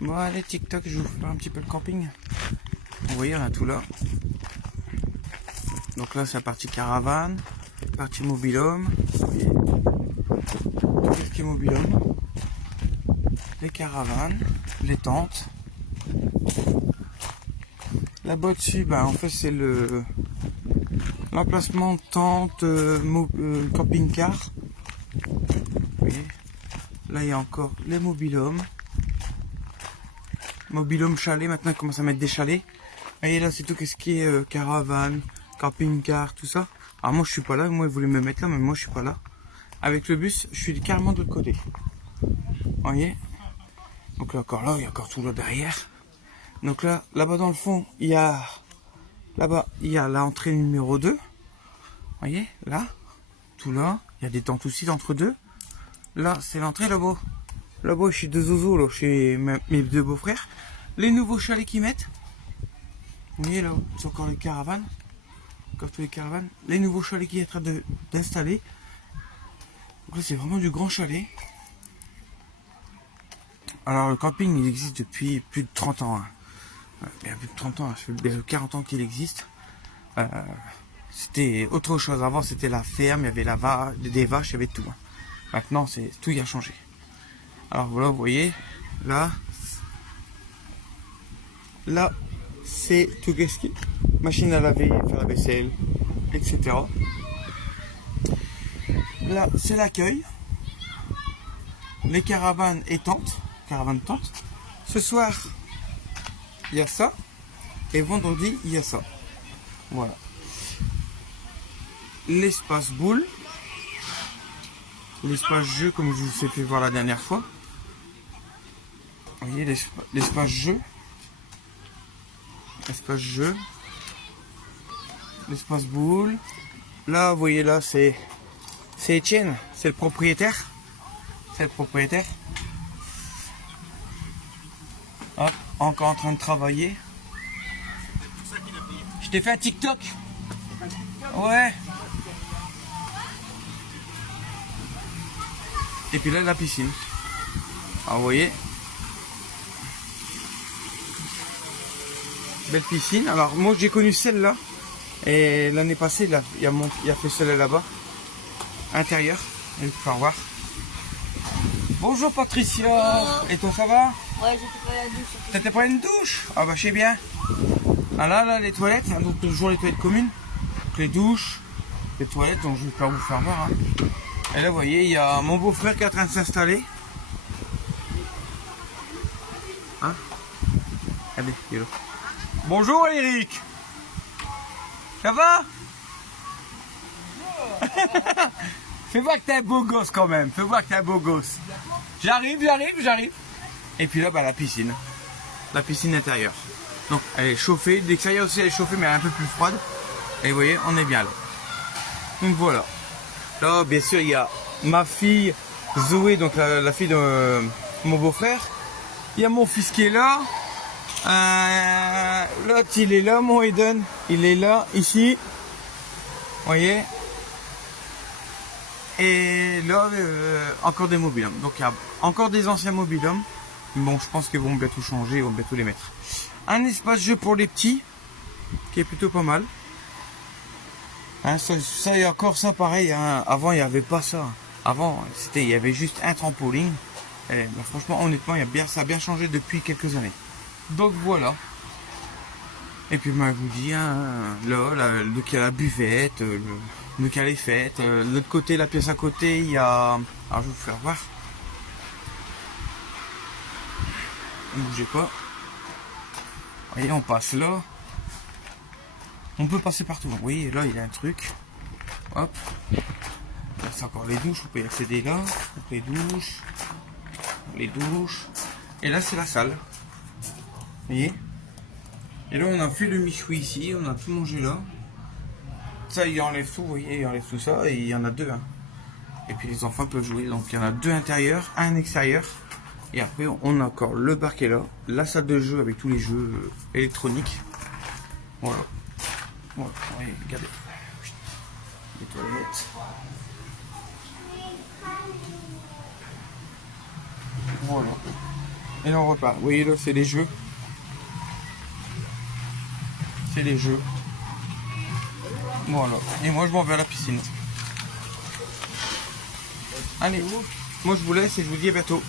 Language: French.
Bon allez TikTok, je vous fais un petit peu le camping. Vous voyez, on a tout là. Donc là c'est la partie caravane, partie mobil-home. Vous voyez, tout ce qui est mobil-home. Les caravanes, les tentes. Là-bas dessus, en fait c'est l'emplacement de tente, camping-car. Vous voyez, là il y a encore les mobil-home. Mobil-home chalet, maintenant ils commencent à mettre des chalets. Vous voyez là c'est tout ce qui est caravane, camping-car, tout ça. Alors moi je suis pas là, moi ils voulaient me mettre là, mais moi je suis pas là. Avec le bus, je suis carrément de l'autre côté. Vous voyez. Donc là encore là, il y a encore tout là derrière. Donc là, là-bas dans le fond, il y a l'entrée numéro 2. Vous voyez, là, tout là, il y a des tentes aussi d'entre deux. Là, c'est l'entrée là-bas. Là-bas, chez deux zozos, là, chez mes deux beaux-frères. Les nouveaux chalets qu'ils mettent. Vous voyez là, c'est encore les caravanes. Encore tous les caravanes. Les nouveaux chalets qui sont en train d'installer. Donc là, c'est vraiment du grand chalet. Alors, le camping, il existe depuis plus de 30 ans. Hein. Il y a plus de 30 ans, ça fait 40 ans qu'il existe. C'était autre chose. Avant, c'était la ferme, il y avait des vaches, il y avait tout. Hein. Maintenant, tout y a changé. Alors voilà, vous voyez, là, c'est tout ce qui est machine à laver, faire la vaisselle, etc. Là, c'est l'accueil, les caravanes et tentes, caravanes-tentes. Ce soir, il y a ça, et vendredi, il y a ça. Voilà. L'espace boule, l'espace jeu, comme je vous ai fait voir la dernière fois. Vous voyez l'espace jeu, l'espace boule. Là, vous voyez là, c'est Étienne, c'est le propriétaire. Hop, encore en train de travailler. Je t'ai fait un TikTok. Ouais. Et puis là, la piscine. Alors, vous voyez. Belle piscine. Alors, moi, j'ai connu celle-là. Et l'année passée, il a fait celle-là là-bas. Intérieur. Il faut faire voir. Bonjour Patricia. Bonjour. Et toi, ça va? Ouais, j'étais pas à la douche. T'étais pas à une douche? Ah bah, je sais bien. Ah là, les toilettes. Hein, donc, toujours les toilettes communes. Donc, les douches, les toilettes. Donc, je vais pas vous faire voir. Hein. Et là, vous voyez, il y a mon beau-frère qui est en train de s'installer. Hein? Allez, il est là. Bonjour Eric. Ça va? Fais voir que t'es un beau gosse quand même. J'arrive. Et puis là, la piscine. La piscine intérieure. Donc, elle est chauffée. L'extérieur aussi, elle est chauffée, mais elle est un peu plus froide. Et vous voyez, on est bien là. Donc voilà. Là, bien sûr, il y a ma fille Zoé, donc la fille de mon beau-frère. Il y a mon fils qui est là. L'autre, il est là, mon Eden. Il est là, ici. Vous voyez. Et là, encore des mobil-hommes. Donc, il y a encore des anciens mobil-hommes. Bon, je pense qu'ils vont bientôt changer, ils vont bientôt les mettre. Un espace jeu pour les petits, qui est plutôt pas mal. Hein, ça, il y a encore ça pareil. Hein. Avant, il n'y avait pas ça. Avant, il y avait juste un trampoline. Et, franchement, honnêtement, ça a bien changé depuis quelques années. Donc voilà. Et puis, je vous dis, hein, donc il y a la buvette, donc il y a les fêtes. De l'autre côté, la pièce à côté, il y a. Alors, je vais vous faire voir. Ne bougez pas. Vous voyez, on passe là. On peut passer partout. Vous voyez, là, il y a un truc. Hop. Là, c'est encore les douches. Vous pouvez accéder là. Donc, les douches. Et là, c'est la salle. Vous voyez. Et là, on a fait le michoui ici. On a tout mangé là. Ça, il enlève tout. Vous voyez, il enlève tout ça. Et il y en a deux. Hein. Et puis, les enfants peuvent jouer. Donc, il y en a deux intérieurs, un extérieur. Et après, on a encore le bar qui est là. La salle de jeu avec tous les jeux électroniques. Voilà. Voilà, regardez. Les toilettes. Voilà. Et là on repart. Vous voyez là, c'est les jeux. C'est les jeux. Voilà. Et moi je m'en vais à la piscine. Allez, moi je vous laisse et je vous dis à bientôt.